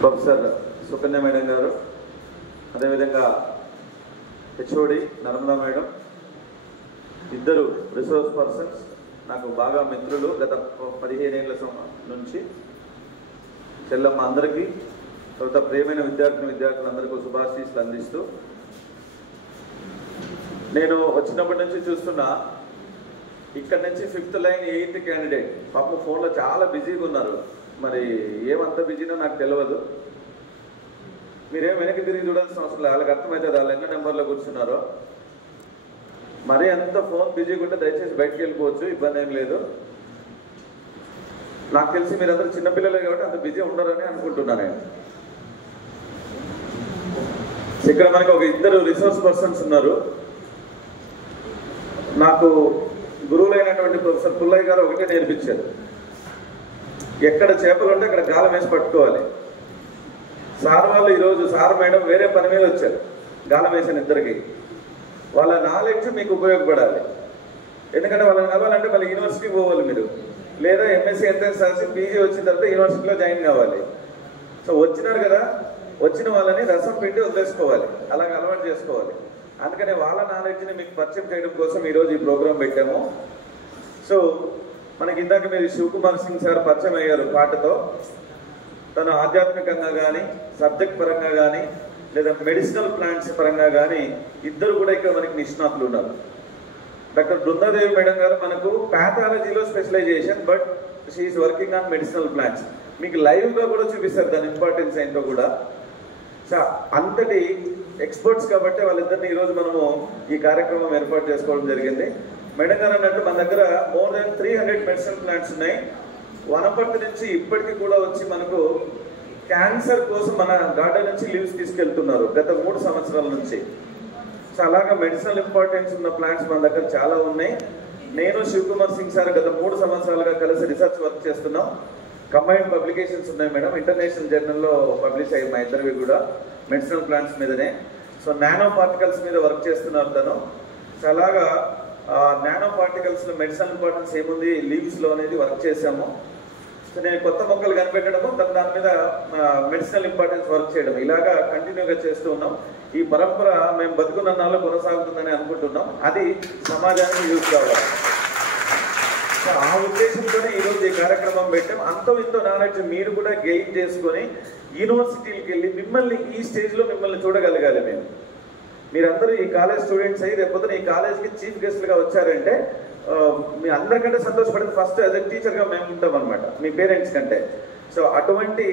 Professor Sukanya madam గారు, అదేవిధంగా HOD Narmada madam, ఇద్దరు రిసోర్స్ పర్సన్స్ నాకు బాగా మిత్రులు గత 15 ఏళ్ల నుంచి. చెల్లమ్మ అందరికీ, తర్వాత ప్రియమైన విద్యార్థులందరికీ శుభాశీస్సులు అందిస్తూ, నేను వచ్చినప్పటి నుంచి చూస్తున్నా ఇక్కడ నుంచి 5th లైన్ 8th క్యాండిడేట్ పాపం ఫోన్లో చాలా బిజీగా ఉన్నారు. మరి ఏమంత బిజీనో నాకు తెలియదు. మీరేం వెనక్కి తిరిగి చూడాల్సిన అవసరం లేదు, వాళ్ళకి అర్థమవుతుంది వాళ్ళు ఎన్నో నెంబర్లో కూర్చున్నారో. మరీ అంత ఫోన్ బిజీగా ఉంటే దయచేసి బయటకు వెళ్ళిపోవచ్చు, ఇబ్బంది ఏం లేదు. నాకు తెలిసి మీరందరూ చిన్నపిల్లలే కాబట్టి అంత బిజీ ఉండరని అనుకుంటున్నాను నేను. ఇక్కడ మనకి ఒక ఇద్దరు రిసోర్స్ పర్సన్స్ ఉన్నారు. నాకు గురువులైనటువంటి ప్రొఫెసర్ పుల్లయ్య గారు ఒకటే నేర్పించారు, ఎక్కడ చేపలు ఉంటే అక్కడ గాలం వేసి పట్టుకోవాలి. సార్ వాళ్ళు ఈరోజు సార్ మేడం వేరే పని మీద వచ్చారు, గాలం వేసిన ఇద్దరికి. వాళ్ళ నాలెడ్జ్ మీకు ఉపయోగపడాలి. ఎందుకంటే వాళ్ళని కావాలంటే మళ్ళీ యూనివర్సిటీకి పోవాలి మీరు, లేదా ఎంఎస్సీ ఎంట్రన్స్ రాసి పీజీ వచ్చిన తర్వాత యూనివర్సిటీలో జాయిన్ కావాలి. సో వచ్చినారు కదా, వచ్చిన వాళ్ళని రసం పిండి వదిలేసుకోవాలి, అలాగే అలవాటు చేసుకోవాలి. అందుకనే వాళ్ళ నాలెడ్జ్ని మీకు పరిచయం చేయడం కోసం ఈరోజు ఈ ప్రోగ్రాం పెట్టాము. సో మనకి ఇందాక మీరు శివకుమార్ సింగ్ సార్ పరిచయం అయ్యారు పాటతో. తను ఆధ్యాత్మికంగా కానీ, సబ్జెక్ట్ పరంగా కానీ, లేదా మెడిసినల్ ప్లాంట్స్ పరంగా కానీ ఇద్దరు కూడా ఇక్కడ మనకి నిష్ణాతులు ఉన్నారు. డాక్టర్ బృందాదేవి మేడం గారు మనకు ప్యాథాలజీలో specialisation, but she is working on medicinal plants. మీకు లైవ్గా కూడా చూపిస్తారు దాని ఇంపార్టెన్స్ ఏంటో కూడా. సో అంతటి ఎక్స్పర్ట్స్ కాబట్టి వాళ్ళిద్దరిని ఈరోజు మనము ఈ కార్యక్రమం ఏర్పాటు చేసుకోవడం జరిగింది. మేడం గారు అన్నట్టు మన దగ్గర మోర్ దాన్ 300 మెడిసినల్ ప్లాంట్స్ ఉన్నాయి. వనపర్తి నుంచి ఇప్పటికీ కూడా వచ్చి మనకు క్యాన్సర్ కోసం మన గార్డెన్ నుంచి లీవ్స్ తీసుకెళ్తున్నారు గత 3 సంవత్సరాల నుంచి. సో అలాగా మెడిసినల్ ఇంపార్టెన్స్ ఉన్న ప్లాంట్స్ మన దగ్గర చాలా ఉన్నాయి. నేను శివకుమార్ సింగ్ సార్ గత 3 సంవత్సరాలుగా కలిసి రీసెర్చ్ వర్క్ చేస్తున్నాం. కంబైన్డ్ పబ్లికేషన్స్ ఉన్నాయి మేడం, ఇంటర్నేషనల్ జర్నల్లో పబ్లిష్ అయ్యి మా ఇద్దరివి కూడా మెడిసినల్ ప్లాంట్స్ మీదనే. సో నానో పార్టికల్స్ మీద వర్క్ చేస్తున్నారు తను. సో అలాగా నానో పార్టికల్స్లో మెడిసినల్ ఇంపార్టెన్స్ ఏముంది లీవ్స్లో అనేది వర్క్ చేశాము. సో నేను కొత్త మొక్కలు కనిపెట్టడము, దాని మీద మెడిసినల్ ఇంపార్టెన్స్ వర్క్ చేయడం, ఇలాగా కంటిన్యూగా చేస్తూ ఉన్నాం. ఈ పరంపర మేము బతుకున్న నాళ్ళు కొనసాగుతుందని అనుకుంటున్నాం. అది సమాజానికి యూజ్ కావాలి. సో ఆ ఉద్దేశంతోనే ఈరోజు ఈ కార్యక్రమం పెట్టాం. అంతో ఇంతో నాలెడ్జ్ మీరు కూడా గెయిన్ చేసుకొని యూనివర్సిటీలకు వెళ్ళి మిమ్మల్ని ఈ స్టేజ్లో మిమ్మల్ని చూడగలగాలి. మీరందరూ ఈ కాలేజ్ స్టూడెంట్స్ అయ్యి రేపొద్దున ఈ కాలేజ్కి చీఫ్ గెస్ట్లుగా వచ్చారంటే మీ అందరికంటే సంతోషపడింది ఫస్ట్ యాజ్ ఎ టీచర్గా మేము ఉంటాం అనమాట, మీ పేరెంట్స్ కంటే. సో అటువంటి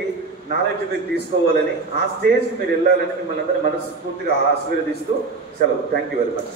నాలెడ్జ్ మీరు తీసుకోవాలని, ఆ స్టేజ్కి మీరు వెళ్ళాలని మిమ్మల్ని అందరినీ మనస్ఫూర్తిగా ఆశీర్వదిస్తూ సెలవు. Thank you very much.